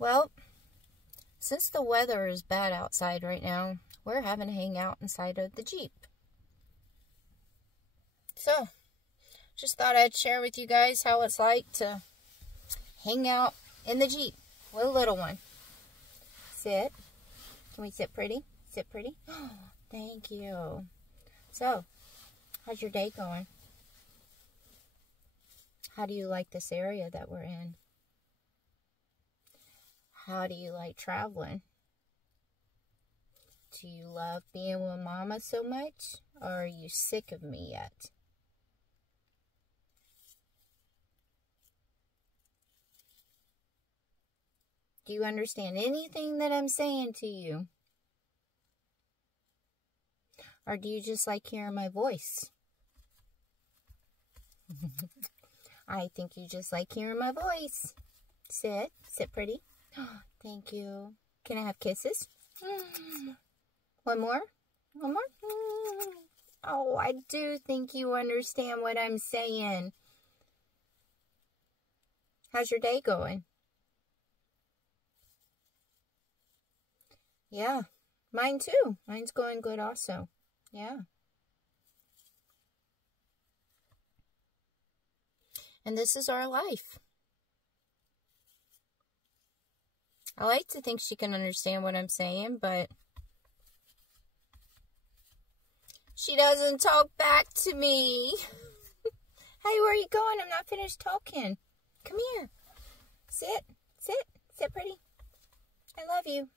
Well, since the weather is bad outside right now, we're having a hangout inside of the Jeep. So, just thought I'd share with you guys how it's like to hang out in the Jeep with a little one. Sit. Can we sit pretty? Sit pretty? Oh, thank you. So, how's your day going? How do you like this area that we're in? How do you like traveling? Do you love being with Mama so much? Or are you sick of me yet? Do you understand anything that I'm saying to you? Or do you just like hearing my voice? I think you just like hearing my voice. Sit. Sit pretty. Thank you. Can I have kisses? One more? One more? Oh, I do think you understand what I'm saying. How's your day going? Yeah, mine too. Mine's going good also. Yeah. And this is our life. I like to think she can understand what I'm saying, but she doesn't talk back to me. Hey, where are you going? I'm not finished talking. Come here. Sit. Sit. Sit pretty. I love you.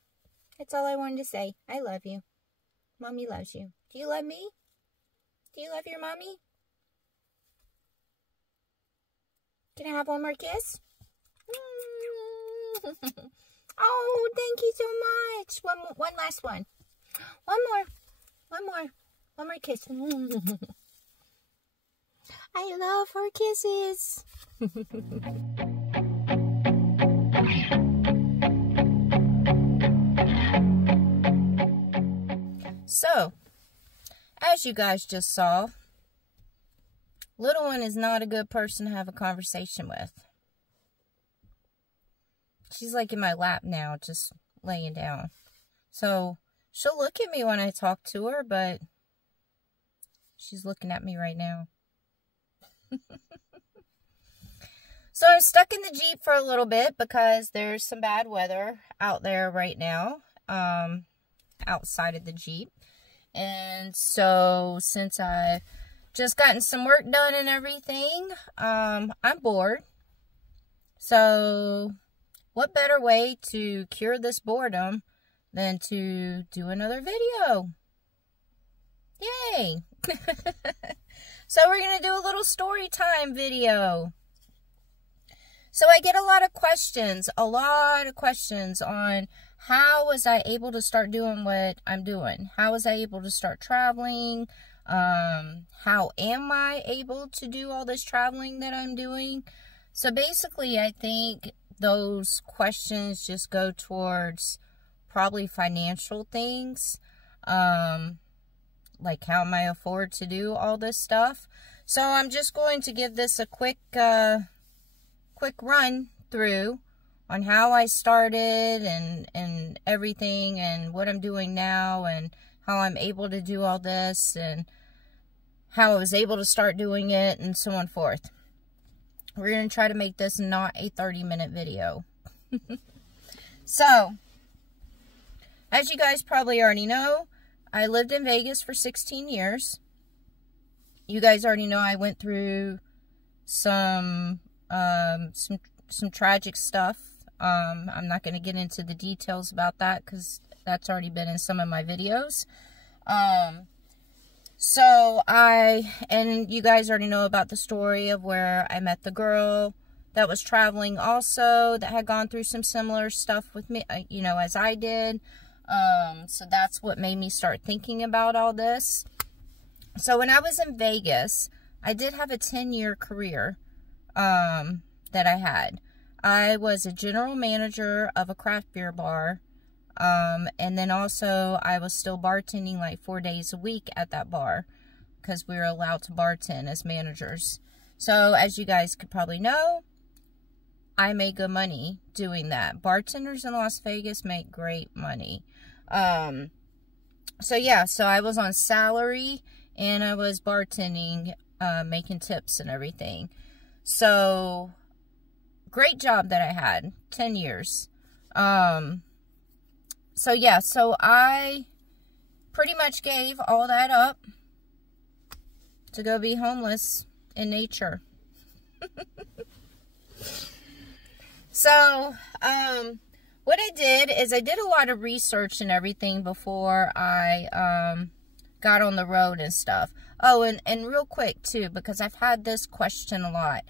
That's all I wanted to say. I love you. Mommy loves you. Do you love me? Do you love your mommy? Can I have one more kiss? Oh, thank you so much. One last one. One more kiss. I love her kisses. So, as you guys just saw, little one is not a good person to have a conversation with. She's like in my lap now, just laying down. So, she'll look at me when I talk to her, but she's looking at me right now. So, I'm stuck in the Jeep for a little bit because there's some bad weather out there right now, outside of the Jeep. And so, since I've just gotten some work done and everything, I'm bored. So, what better way to cure this boredom than to do another video? Yay! So, we're going to do a little story time video. So, I get a lot of questions on how was I able to start doing what I'm doing? How was I able to start traveling? How am I able to do all this traveling that I'm doing? So basically, I think those questions just go towards probably financial things. Like how am I afford to do all this stuff? So I'm just going to give this a quick run through on how I started and everything and what I'm doing now and how I'm able to do all this and how I was able to start doing it and so on and forth. We're going to try to make this not a 30-minute video. So, as you guys probably already know, I lived in Vegas for 16 years. You guys already know I went through some tragic stuff. I'm not going to get into the details about that because that's already been in some of my videos. And you guys already know about the story of where I met the girl that was traveling also, that had gone through some similar stuff with me, you know, as I did. So that's what made me start thinking about all this. So when I was in Vegas, I did have a 10-year career, that I had. I was a general manager of a craft beer bar. And then also I was still bartending like 4 days a week at that bar because we were allowed to bartend as managers. So as you guys could probably know, I made good money doing that. Bartenders in Las Vegas make great money. So yeah, so I was on salary and I was bartending, making tips and everything. So great job that I had, 10 years. So yeah, so I pretty much gave all that up to go be homeless in nature. So, what I did is I did a lot of research and everything before I, got on the road and stuff. Oh, and real quick too, because I've had this question a lot.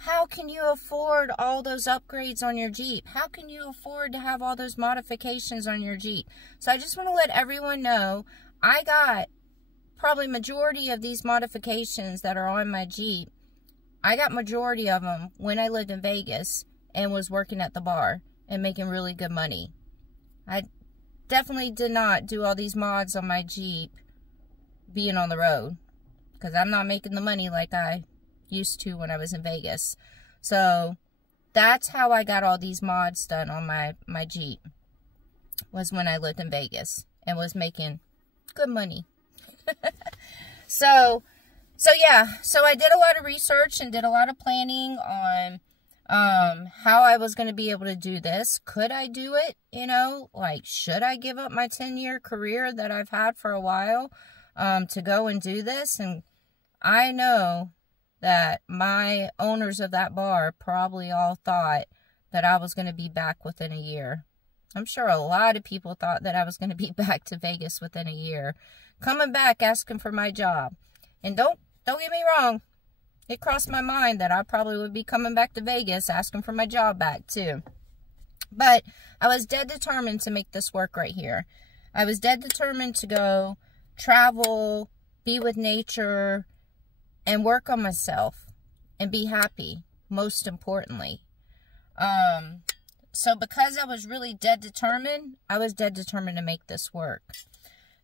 How can you afford all those upgrades on your Jeep? How can you afford to have all those modifications on your Jeep? So I just want to let everyone know, I got probably majority of these modifications that are on my Jeep. I got majority of them when I lived in Vegas and was working at the bar and making really good money. I definitely did not do all these mods on my Jeep being on the road, because I'm not making the money like I used to when I was in Vegas. So that's how I got all these mods done on my Jeep, was when I lived in Vegas and was making good money. So yeah, so I did a lot of research and did a lot of planning on how I was going to be able to do this. Could I do it? You know, like, should I give up my 10-year career that I've had for a while to go and do this? And I know that my owners of that bar probably all thought that I was going to be back within a year. I'm sure a lot of people thought that I was going to be back to Vegas within a year, coming back asking for my job. And don't get me wrong, it crossed my mind that I probably would be coming back to Vegas asking for my job back too. But I was dead determined to make this work right here. I was dead determined to go travel, be with nature, and work on myself and be happy, most importantly. So because I was really dead determined, I was dead determined to make this work.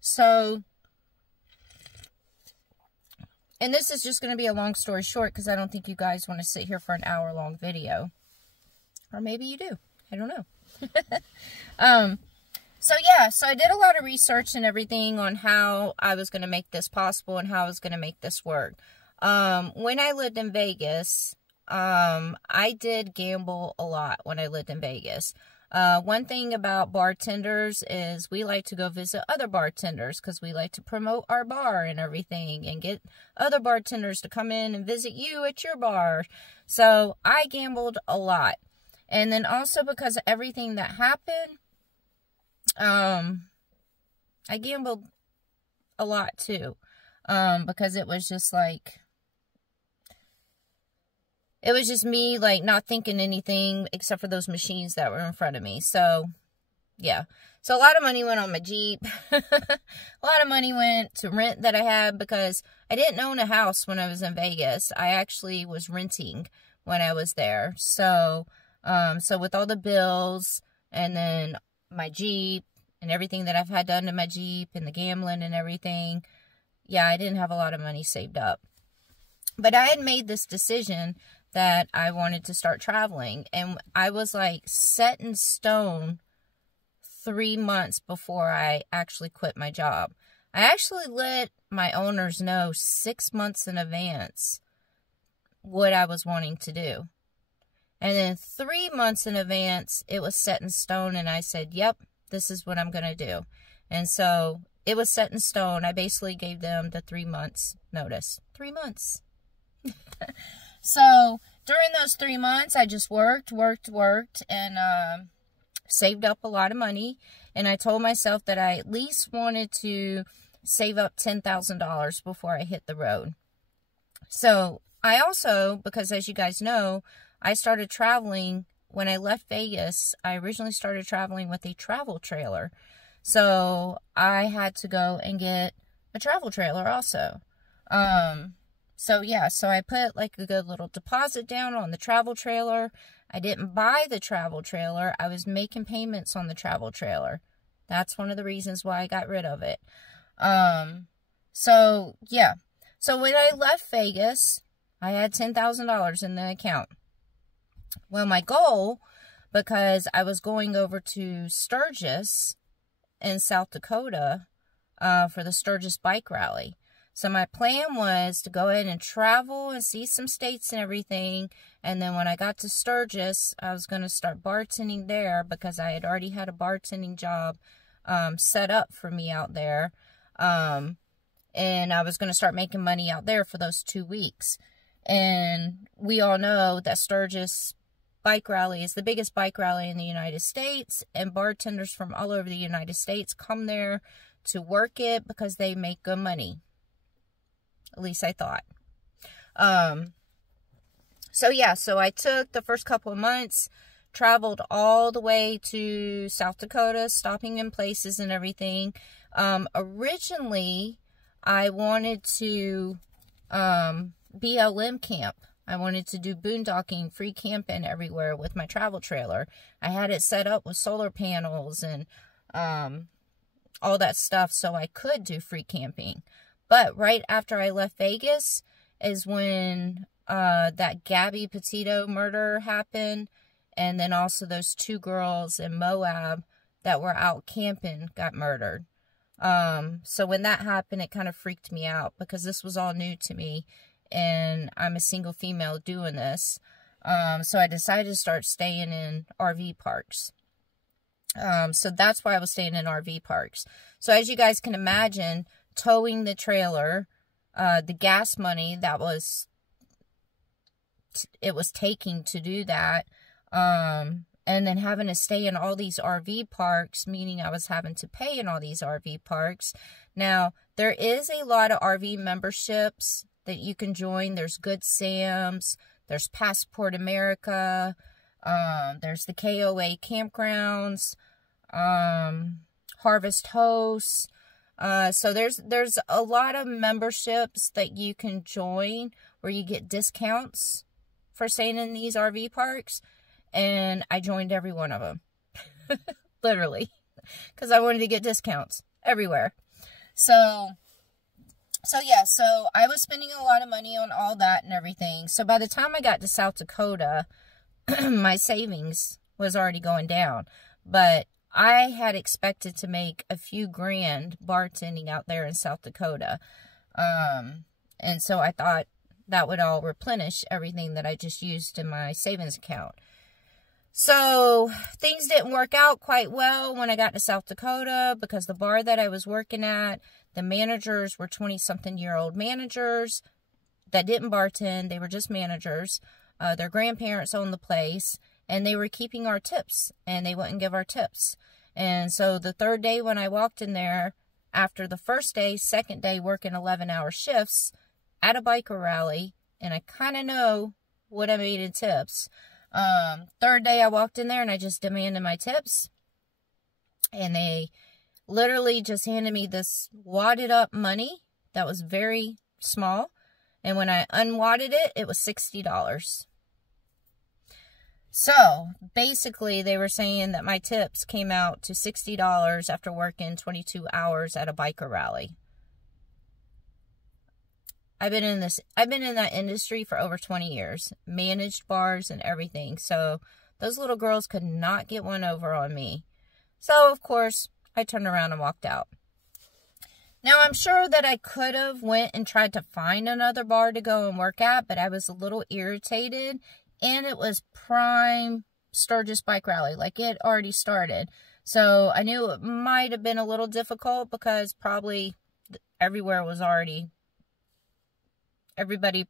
So, and this is just going to be a long story short, because I don't think you guys want to sit here for an hour-long video. Or maybe you do. I don't know. So yeah, so I did a lot of research and everything on how I was going to make this possible and how I was going to make this work. When I lived in Vegas, I did gamble a lot when I lived in Vegas. One thing about bartenders is we like to go visit other bartenders because we like to promote our bar and everything and get other bartenders to come in and visit you at your bar. So I gambled a lot. And then also because of everything that happened, I gambled a lot too. Because it was just like, it was just me, like, not thinking anything except for those machines that were in front of me. So, yeah. So, a lot of money went on my Jeep. A lot of money went to rent that I had because I didn't own a house when I was in Vegas. I actually was renting when I was there. So, with all the bills and then my Jeep and everything that I've had done to my Jeep and the gambling and everything, yeah, I didn't have a lot of money saved up. But I had made this decision that I wanted to start traveling. And I was like set in stone 3 months before I actually quit my job. I actually let my owners know 6 months in advance what I was wanting to do. And then 3 months in advance, it was set in stone. And I said, yep, this is what I'm going to do. And so it was set in stone. I basically gave them the 3 months notice. 3 months. So during those 3 months, I just worked, and saved up a lot of money. And I told myself that I at least wanted to save up $10,000 before I hit the road. So I also, because as you guys know, I started traveling when I left Vegas. I originally started traveling with a travel trailer. So I had to go and get a travel trailer also. So yeah, so I put like a good little deposit down on the travel trailer. I didn't buy the travel trailer. I was making payments on the travel trailer. That's one of the reasons why I got rid of it. So yeah. So when I left Vegas, I had $10,000 in the account. Well, my goal, because I was going over to Sturgis in South Dakota for the Sturgis bike rally. So my plan was to go ahead and travel and see some states and everything. And then when I got to Sturgis, I was going to start bartending there because I had already had a bartending job set up for me out there. And I was going to start making money out there for those 2 weeks. And we all know that Sturgis bike rally is the biggest bike rally in the United States. And bartenders from all over the United States come there to work it because they make good money. At least I thought. So yeah, so I took the first couple of months, traveled all the way to South Dakota, stopping in places and everything. Originally, I wanted to BLM camp. I wanted to do boondocking, free camping everywhere with my travel trailer. I had it set up with solar panels and all that stuff so I could do free camping. But right after I left Vegas is when that Gabby Petito murder happened. And then also those 2 girls in Moab that were out camping got murdered. So when that happened, it kind of freaked me out because this was all new to me. And I'm a single female doing this. So I decided to start staying in RV parks. So that's why I was staying in RV parks. So as you guys can imagine, towing the trailer, the gas money that it was taking to do that, and then having to stay in all these RV parks, meaning I was having to pay in all these RV parks. Now, there is a lot of RV memberships that you can join. There's Good Sam's, there's Passport America, there's the KOA campgrounds, Harvest Hosts. So there's a lot of memberships that you can join where you get discounts for staying in these RV parks. And I joined every one of them. Literally. Because I wanted to get discounts everywhere. So yeah, so I was spending a lot of money on all that and everything. So by the time I got to South Dakota, my savings was already going down. But I had expected to make a few grand bartending out there in South Dakota. And so I thought that would all replenish everything that I just used in my savings account. So things didn't work out quite well when I got to South Dakota because the bar that I was working at, the managers were 20-something-year-old managers that didn't bartend. They were just managers. Their grandparents owned the place, and they were keeping our tips, and they wouldn't give our tips. And so the third day when I walked in there, after the first day, second day working 11-hour shifts at a biker rally, and I kind of know what I made in tips. Third day I walked in there and I just demanded my tips, and they literally just handed me this wadded up money that was very small, and when I unwadded it, it was $60. So basically they were saying that my tips came out to $60 after working 22 hours at a biker rally. I've been in that industry for over 20 years, managed bars and everything. So those little girls could not get one over on me. So of course, I turned around and walked out. Now I'm sure that I could have went and tried to find another bar to go and work at, but I was a little irritated, and it was prime Sturgis bike rally, like it already started. So I knew it might have been a little difficult because probably everybody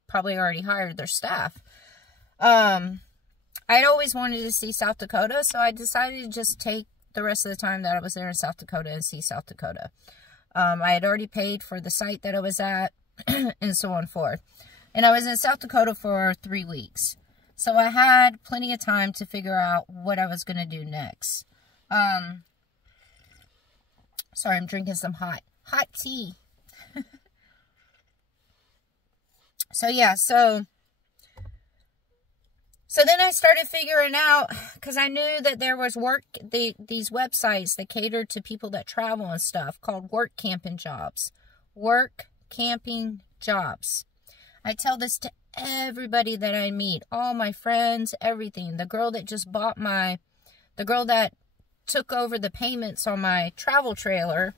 probably already hired their staff. I'd always wanted to see South Dakota, so I decided to just take the rest of the time that I was there in South Dakota and see South Dakota. I had already paid for the site that I was at, and so on and forth. And I was in South Dakota for 3 weeks. So I had plenty of time to figure out what I was going to do next. Sorry, I'm drinking some hot tea. So yeah, so then I started figuring out, because I knew that there was these websites that catered to people that travel and stuff, called work camping jobs. Work camping jobs. I tell this to everybody that I meet, all my friends, everything. The girl that just bought the girl that took over the payments on my travel trailer,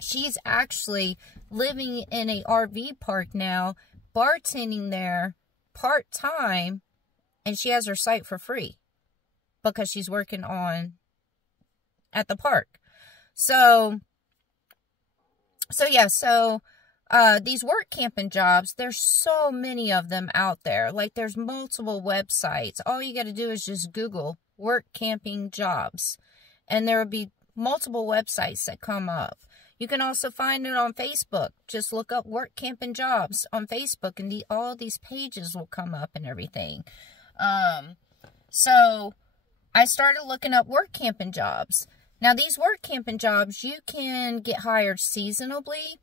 she's actually living in a RV park now, bartending there part-time, and she has her site for free because she's working at the park. So these work camping jobs, there's so many of them out there. Like, there's multiple websites. All you got to do is just Google work camping jobs, and there will be multiple websites that come up. You can also find it on Facebook. Just look up work camping jobs on Facebook, and all these pages will come up and everything. So I started looking up work camping jobs. Now, these work camping jobs, you can get hired seasonally,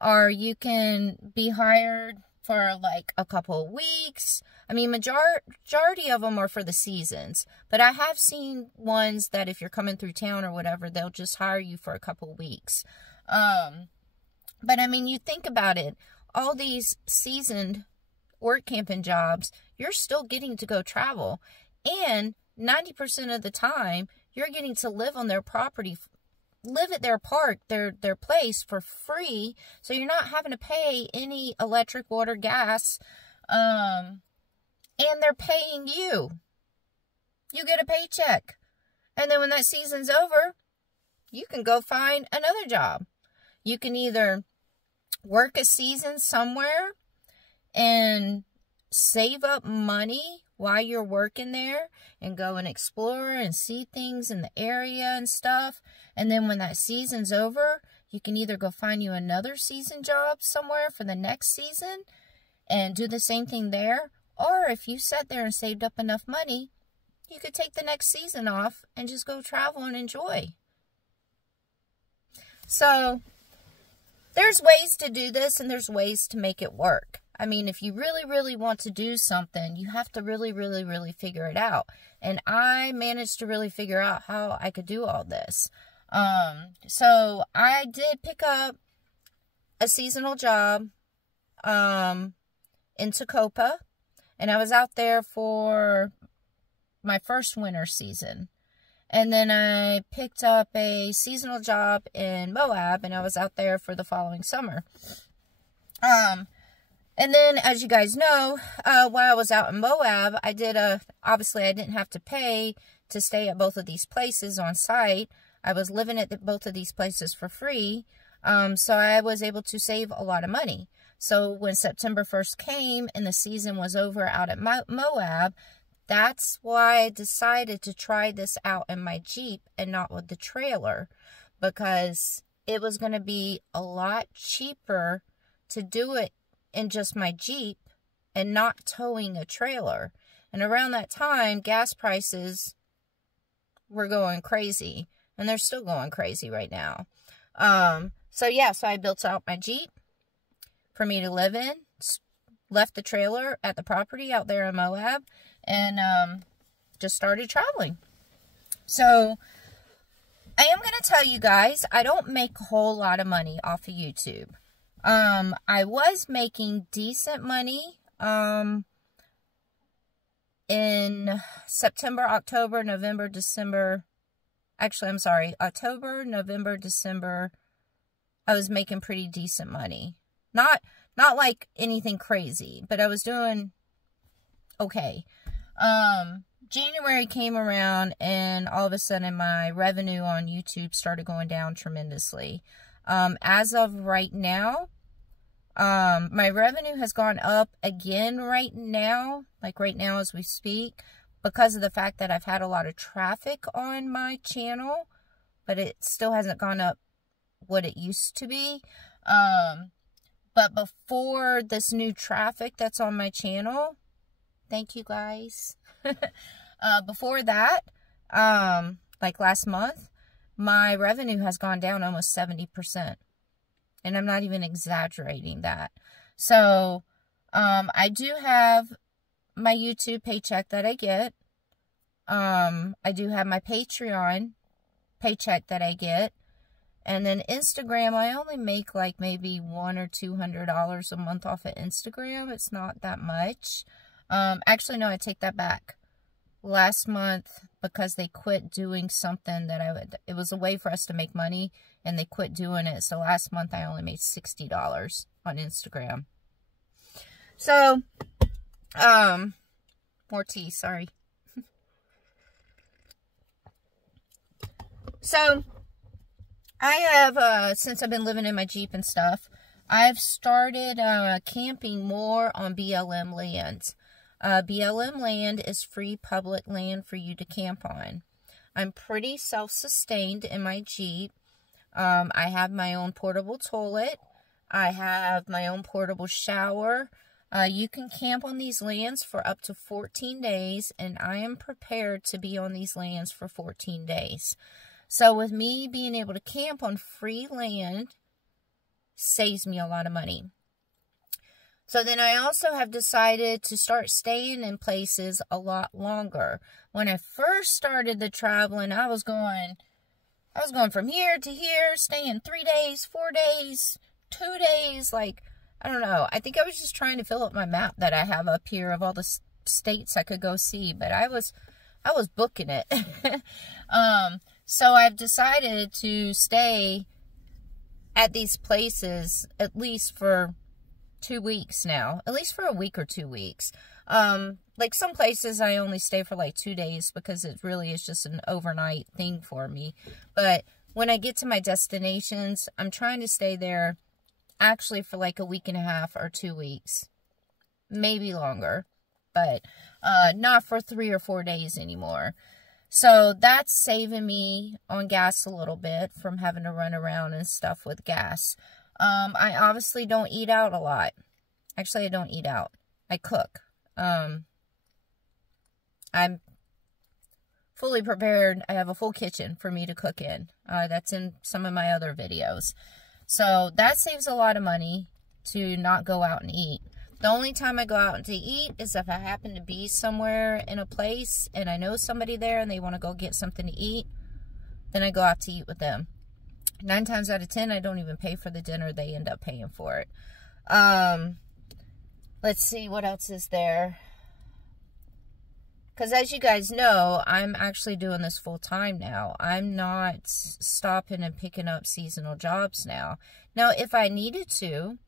or you can be hired for like a couple of weeks. I mean, majority of them are for the seasons, but I have seen ones that if you're coming through town or whatever, they'll just hire you for a couple of weeks. But I mean, you think about it, all these seasoned work camping jobs, you're still getting to go travel, and 90% of the time, you're getting to live on their property, live at their park, their place for free. So you're not having to pay any electric, water, gas, and they're paying you. You get a paycheck. And then when that season's over, you can go find another job. You can either work a season somewhere and save up money while you're working there and go and explore and see things in the area and stuff. And then when that season's over, you can either go find you another season job somewhere for the next season and do the same thing there. Or if you sat there and saved up enough money, you could take the next season off and just go travel and enjoy. So there's ways to do this, and there's ways to make it work. I mean, if you really, really want to do something, you have to really, really, really figure it out. And I managed to really figure out how I could do all this. So I did pick up a seasonal job in Tacoma, and I was out there for my first winter season. And then I picked up a seasonal job in Moab, and I was out there for the following summer. And then, as you guys know, while I was out in Moab, obviously I didn't have to pay to stay at both of these places on site. I was living at both of these places for free. So I was able to save a lot of money. So when September 1st came and the season was over out at Moab, that's why I decided to try this out in my Jeep and not with the trailer, because it was going to be a lot cheaper to do it in just my Jeep and not towing a trailer. And around that time, gas prices were going crazy, and they're still going crazy right now. So I built out my Jeep for me to live in, left the trailer at the property out there in Moab, and just started traveling. So I am going to tell you guys, I don't make a whole lot of money off of YouTube. I was making decent money in September, October, November, December. Actually, I'm sorry. October, November, December, I was making pretty decent money. Not like anything crazy, but I was doing okay. January came around, and all of a sudden my revenue on YouTube started going down tremendously. As of right now, my revenue has gone up again right now, like right now as we speak, because of the fact that I've had a lot of traffic on my channel, but it still hasn't gone up what it used to be. But before this new traffic that's on my channel, thank you guys. Before that, like last month, my revenue has gone down almost 70%. And I'm not even exaggerating that. So, I do have my YouTube paycheck that I get. I do have my Patreon paycheck that I get. And then Instagram, I only make like maybe $100 or $200 a month off of Instagram. It's not that much. Actually, no, I take that back. Last month, because they quit doing something that it was a way for us to make money, and they quit doing it. So last month, I only made $60 on Instagram. So, more tea, sorry. So, I have, since I've been living in my Jeep and stuff, I've started camping more on BLM land. BLM land is free public land for you to camp on. I'm pretty self-sustained in my Jeep. I have my own portable toilet. I have my own portable shower. You can camp on these lands for up to 14 days, and I am prepared to be on these lands for 14 days. So with me being able to camp on free land saves me a lot of money. So then I also have decided to start staying in places a lot longer. When I first started the traveling, I was going from here to here, staying 3 days, 4 days, 2 days, like, I don't know. I think I was just trying to fill up my map that I have up here of all the states I could go see, but I was booking it. So I've decided to stay at these places at least for 2 weeks now, at least for a week or 2 weeks. Like some places I only stay for like 2 days because it really is just an overnight thing for me. But when I get to my destinations, I'm trying to stay there actually for like a week and a half or 2 weeks, maybe longer, but not for 3 or 4 days anymore. So that's saving me on gas a little bit from having to run around and stuff with gas. I obviously don't eat out a lot. Actually, I don't eat out. I cook. I'm fully prepared. I have a full kitchen for me to cook in. That's in some of my other videos. So that saves a lot of money to not go out and eat. The only time I go out to eat is if I happen to be somewhere in a place and I know somebody there and they want to go get something to eat, then I go out to eat with them. 9 times out of 10, I don't even pay for the dinner. They end up paying for it. Let's see, what else is there? Because as you guys know, I'm actually doing this full time now. I'm not stopping and picking up seasonal jobs now. Now, if I needed to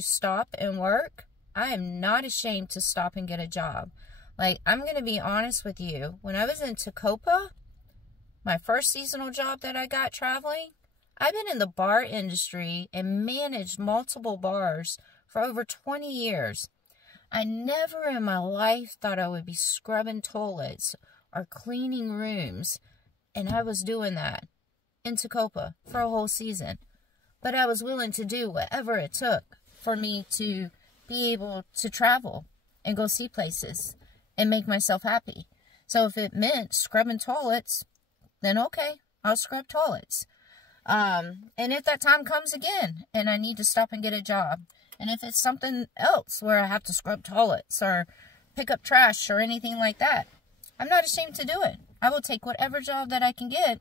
stop and work, I am not ashamed to stop and get a job. Like, I'm going to be honest with you. When I was in Tacoma, my first seasonal job that I got traveling, I've been in the bar industry and managed multiple bars for over 20 years. I never in my life thought I would be scrubbing toilets or cleaning rooms, and I was doing that in Tacoma for a whole season. But I was willing to do whatever it took for me to be able to travel and go see places and make myself happy. So if it meant scrubbing toilets, then okay, I'll scrub toilets. And if that time comes again and I need to stop and get a job, and if it's something else where I have to scrub toilets or pick up trash or anything like that, I'm not ashamed to do it. I will take whatever job that I can get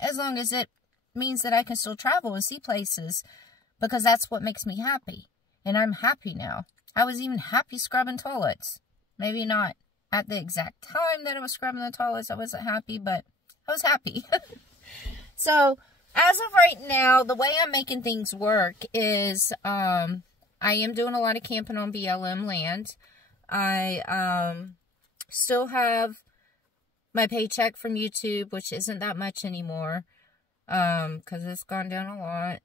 as long as it means that I can still travel and see places, because that's what makes me happy. And I'm happy now. I was even happy scrubbing toilets. Maybe not at the exact time that I was scrubbing the toilets, I wasn't happy, but I was happy. So, as of right now, the way I'm making things work is, I am doing a lot of camping on BLM land. I, still have my paycheck from YouTube, which isn't that much anymore, because it's gone down a lot.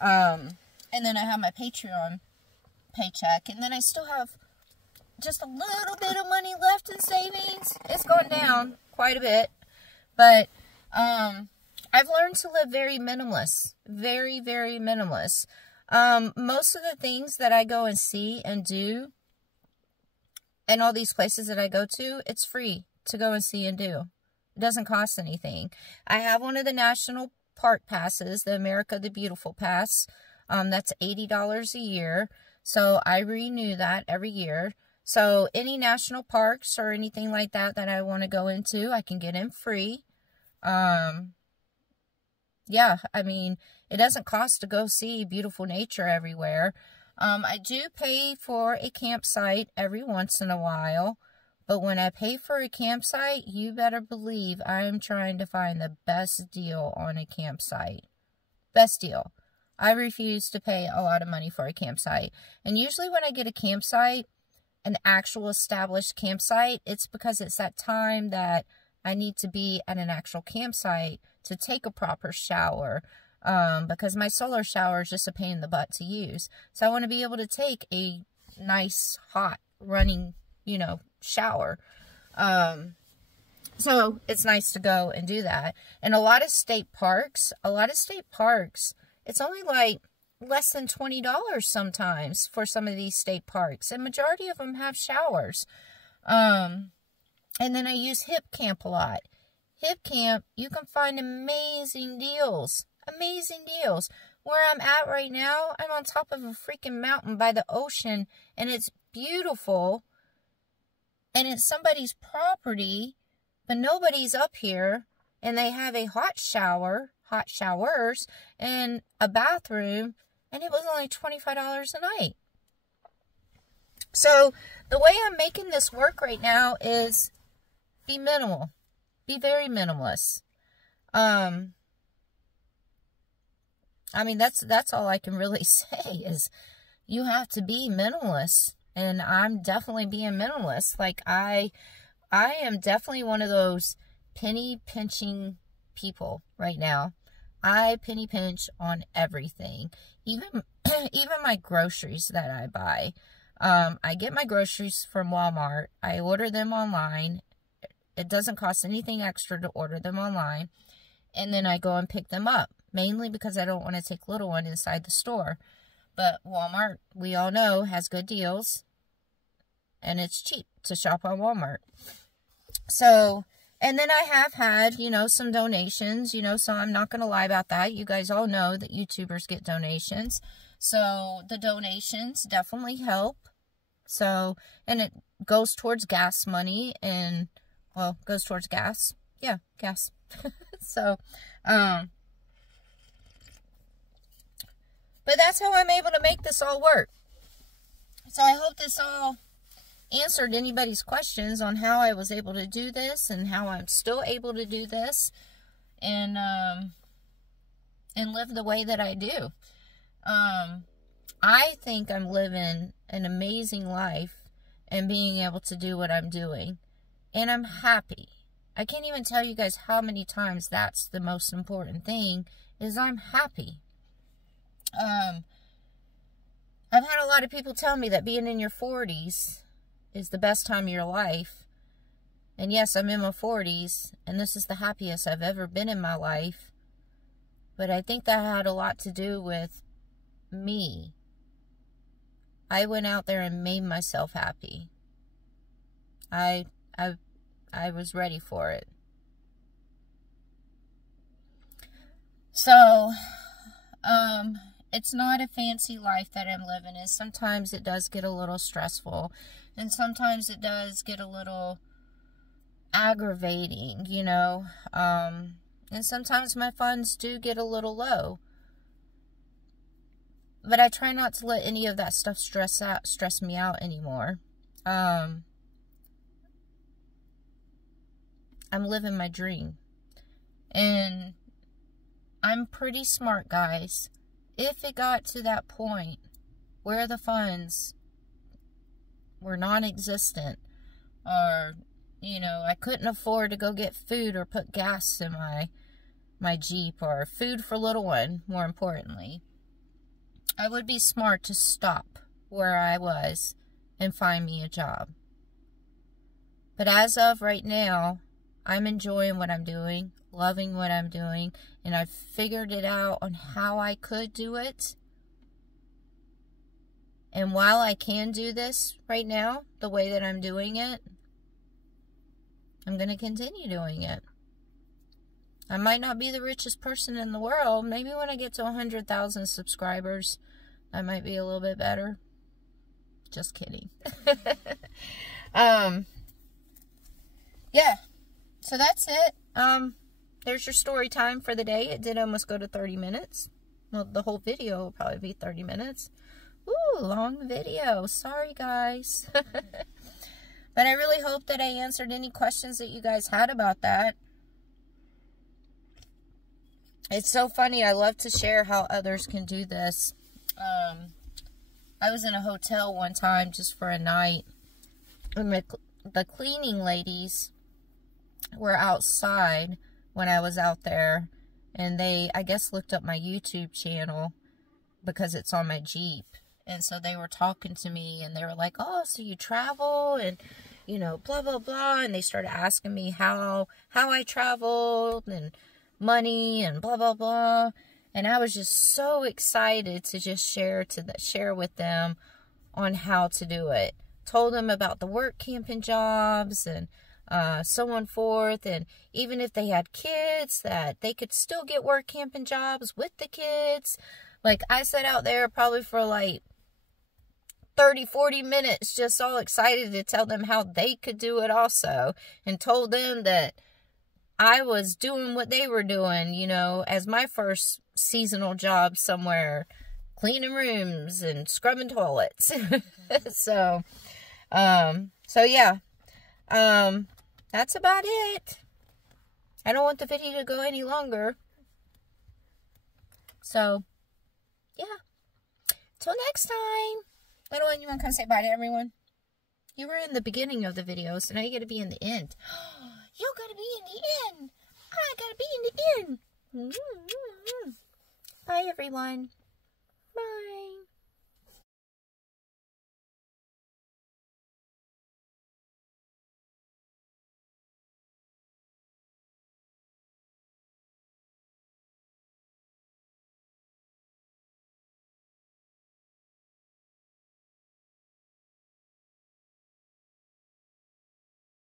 And then I have my Patreon paycheck, and then I still have just a little bit of money left in savings. It's gone down quite a bit, but, I've learned to live very minimalist. Very, very minimalist. Most of the things that I go and see and do, and all these places that I go to, it's free to go and see and do. It doesn't cost anything. I have one of the national park passes, the America the Beautiful Pass. That's $80 a year. So I renew that every year. So any national parks or anything like that that I want to go into, I can get in free. yeah, I mean, it doesn't cost to go see beautiful nature everywhere. I do pay for a campsite every once in a while, but when I pay for a campsite, you better believe I'm trying to find the best deal on a campsite. Best deal. I refuse to pay a lot of money for a campsite. And usually when I get a campsite, an actual established campsite, it's because it's that time that I need to be at an actual campsite to take a proper shower, because my solar shower is just a pain in the butt to use. So I want to be able to take a nice, hot, running, you know, shower. So it's nice to go and do that. And a lot of state parks, it's only like less than $20 sometimes for some of these state parks. And majority of them have showers. And then I use Hip Camp a lot. Hip Camp, you can find amazing deals. Amazing deals. Where I'm at right now, I'm on top of a freaking mountain by the ocean. And it's beautiful. And it's somebody's property. But nobody's up here. And they have a hot shower, hot showers, and a bathroom. And it was only $25 a night. So the way I'm making this work right now is be minimal. Be very minimalist. I mean, that's all I can really say is you have to be minimalist. And I'm definitely being minimalist. Like, I am definitely one of those penny pinching people right now. I penny pinch on everything. Even my groceries that I buy. I get my groceries from Walmart. I order them online. It doesn't cost anything extra to order them online. And then I go and pick them up. Mainly because I don't want to take little one inside the store. But Walmart, we all know, has good deals. And it's cheap to shop on Walmart. So, and then I have had, you know, some donations, you know, so I'm not going to lie about that. You guys all know that YouTubers get donations. So, the donations definitely help. So, and it goes towards gas money and, well, goes towards gas. Yeah, gas. So, but that's how I'm able to make this all work. So, I hope this all answered anybody's questions on how I was able to do this and how I'm still able to do this and live the way that I do. I think I'm living an amazing life and being able to do what I'm doing. And I'm happy. I can't even tell you guys how many times that's the most important thing is I'm happy. I've had a lot of people tell me that being in your 40s is the best time of your life. And yes, I'm in my 40s, and this is the happiest I've ever been in my life. But I think that had a lot to do with me. I went out there and made myself happy. I was ready for it. So, it's not a fancy life that I'm living in. Sometimes it does get a little stressful. And sometimes it does get a little aggravating, you know. And sometimes my funds do get a little low. But I try not to let any of that stuff stress me out anymore. I'm living my dream. And I'm pretty smart, guys. If it got to that point where the funds were non-existent, or, you know, I couldn't afford to go get food or put gas in my Jeep, or food for little one, more importantly, I would be smart to stop where I was and find me a job. But as of right now, I'm enjoying what I'm doing, loving what I'm doing, and I've figured it out on how I could do it. And while I can do this right now, the way that I'm doing it, I'm going to continue doing it. I might not be the richest person in the world. Maybe when I get to 100,000 subscribers, I might be a little bit better. Just kidding. Yeah. So that's it. there's your story time for the day. It did almost go to 30 minutes. Well, the whole video will probably be 30 minutes. Ooh, long video. Sorry, guys. But I really hope that I answered any questions that you guys had about that. It's so funny. I love to share how others can do this. I was in a hotel one time just for a night. And the cleaning ladies were outside when I was out there. And they, I guess, looked up my YouTube channel because it's on my Jeep. And so they were talking to me and they were like, oh, so you travel and, you know, blah, blah, blah. And they started asking me how I traveled and money and blah, blah, blah. And I was just so excited to just share with them on how to do it. Told them about the work camping jobs and so on forth. And even if they had kids, that they could still get work camping jobs with the kids. Like, I sat out there probably for like 30, 40 minutes, just all excited to tell them how they could do it also. And told them that I was doing what they were doing, you know, as my first seasonal job somewhere, cleaning rooms and scrubbing toilets. So yeah, that's about it. I don't want the video to go any longer. So, yeah. Till next time. Little one, you want to come say bye to everyone? You were in the beginning of the video, so now you got to be in the end. You got to be in the end. I got to be in the end. Bye, everyone. Bye.